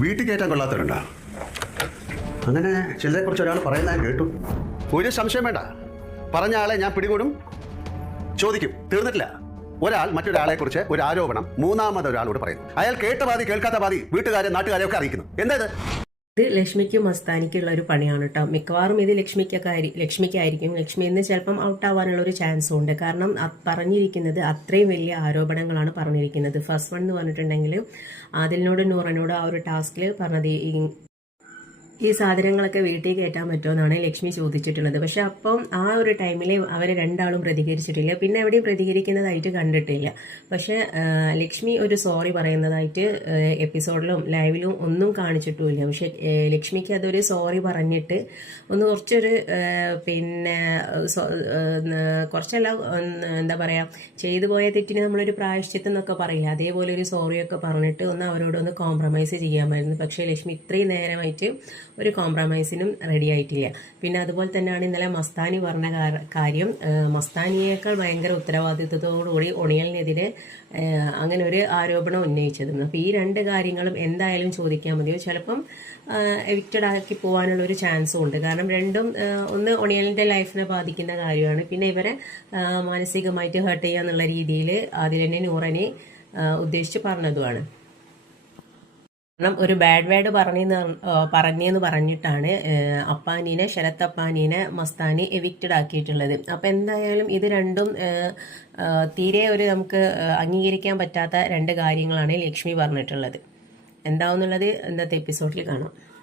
വീട്ടിൽ കയറ്റാൻ കൊള്ളാത്തവരുണ്ടോ? അങ്ങനെ ചിലരെക്കുറിച്ച് ഒരാൾ പറയുന്നത് ഞാൻ കേട്ടു. ഒരു സംശയം വേണ്ട, പറഞ്ഞ ആളെ ഞാൻ പിടികൂടും, ചോദിക്കും. തീർന്നിട്ടില്ല. ഒരാൾ മറ്റൊരാളെ കുറിച്ച് ഒരു ആരോപണം മൂന്നാമതൊരാളോട് പറയുന്നു. അയാൾ കേട്ട പാതി കേൾക്കാത്ത പാതി വീട്ടുകാരെ നാട്ടുകാരെ ഒക്കെ അറിയിക്കുന്നു. എന്താ ഇത് ലക്ഷ്മിക്കും മസ്താനിക്കുള്ള ഒരു പണിയാണ് കേട്ടോ. മിക്കവാറും ഇത് ലക്ഷ്മിക്കായിരിക്കും. ലക്ഷ്മി ഇന്ന് ചിലപ്പം ഔട്ട് ആവാനുള്ള ഒരു ചാൻസും ഉണ്ട്. കാരണം പറഞ്ഞിരിക്കുന്നത് അത്രയും വലിയ ആരോപണങ്ങളാണ് പറഞ്ഞിരിക്കുന്നത്. ഫസ്റ്റ് വൺ എന്ന് പറഞ്ഞിട്ടുണ്ടെങ്കിൽ ആദിലിനോട് നൂറനോട് ആ ഒരു ടാസ്കിൽ പറഞ്ഞത് ഈ സാധനങ്ങളൊക്കെ വീട്ടിൽ കയറ്റാൻ പറ്റുമെന്നാണ് ലക്ഷ്മി ചോദിച്ചിട്ടുള്ളത്. പക്ഷെ അപ്പം ആ ഒരു ടൈമിൽ അവർ രണ്ടാളും പ്രതികരിച്ചിട്ടില്ല. പിന്നെ എവിടെയും പ്രതികരിക്കുന്നതായിട്ട് കണ്ടിട്ടില്ല. പക്ഷെ ലക്ഷ്മി ഒരു സോറി പറയുന്നതായിട്ട് എപ്പിസോഡിലും ലൈവിലും ഒന്നും കാണിച്ചിട്ടുമില്ല. പക്ഷെ ലക്ഷ്മിക്ക് അതൊരു സോറി പറഞ്ഞിട്ട് ഒന്ന് കുറച്ചൊരു പിന്നെ കുറച്ചല്ല, എന്താ പറയുക, ചെയ്തു പോയ തെറ്റിന് നമ്മളൊരു പ്രായശ്ചിത്തം എന്നൊക്കെ പറയില്ല, അതേപോലെ ഒരു സോറിയൊക്കെ പറഞ്ഞിട്ട് ഒന്ന് അവരോടൊന്ന് കോംപ്രമൈസ് ചെയ്യാമായിരുന്നു. പക്ഷേ ലക്ഷ്മി ഇത്രയും നേരമായിട്ട് ഒരു കോംപ്രമൈസിനും റെഡി ആയിട്ടില്ല. പിന്നെ അതുപോലെ തന്നെയാണ് ഇന്നലെ മസ്താനി പറഞ്ഞ കാര്യം. മസ്താനിയേക്കാൾ ഭയങ്കര ഉത്തരവാദിത്വത്തോടുകൂടി ഒണിയലിനെതിരെ അങ്ങനെ ഒരു ആരോപണം ഉന്നയിച്ചതെന്ന്. അപ്പോൾ ഈ രണ്ട് കാര്യങ്ങളും എന്തായാലും ചോദിക്കാൻ മതിയോ. ചിലപ്പം എവിക്റ്റഡ് ആക്കി പോകാനുള്ള ഒരു ചാൻസും ഉണ്ട്. കാരണം രണ്ടും ഒന്ന് ഒണിയലിൻ്റെ ലൈഫിനെ ബാധിക്കുന്ന കാര്യമാണ്, പിന്നെ ഇവരെ മാനസികമായിട്ട് ഹേർട്ട് ചെയ്യുക എന്നുള്ള രീതിയിൽ അതിലെന്നെ നൂറനെ ഉദ്ദേശിച്ച് പറഞ്ഞതുമാണ്. കാരണം ഒരു ബാഡ് വേർഡ് പറഞ്ഞെന്ന് പറഞ്ഞിട്ടാണ് ശരത് അപ്പാനീനെ മസ്താനി എവിക്റ്റഡ് ആക്കിയിട്ടുള്ളത്. അപ്പം എന്തായാലും ഇത് രണ്ടും തീരെ ഒരു നമുക്ക് അംഗീകരിക്കാൻ പറ്റാത്ത രണ്ട് കാര്യങ്ങളാണ് ലക്ഷ്മി പറഞ്ഞിട്ടുള്ളത്. എന്താവുന്നുള്ളത് ഇന്നത്തെ എപ്പിസോഡിൽ കാണാം.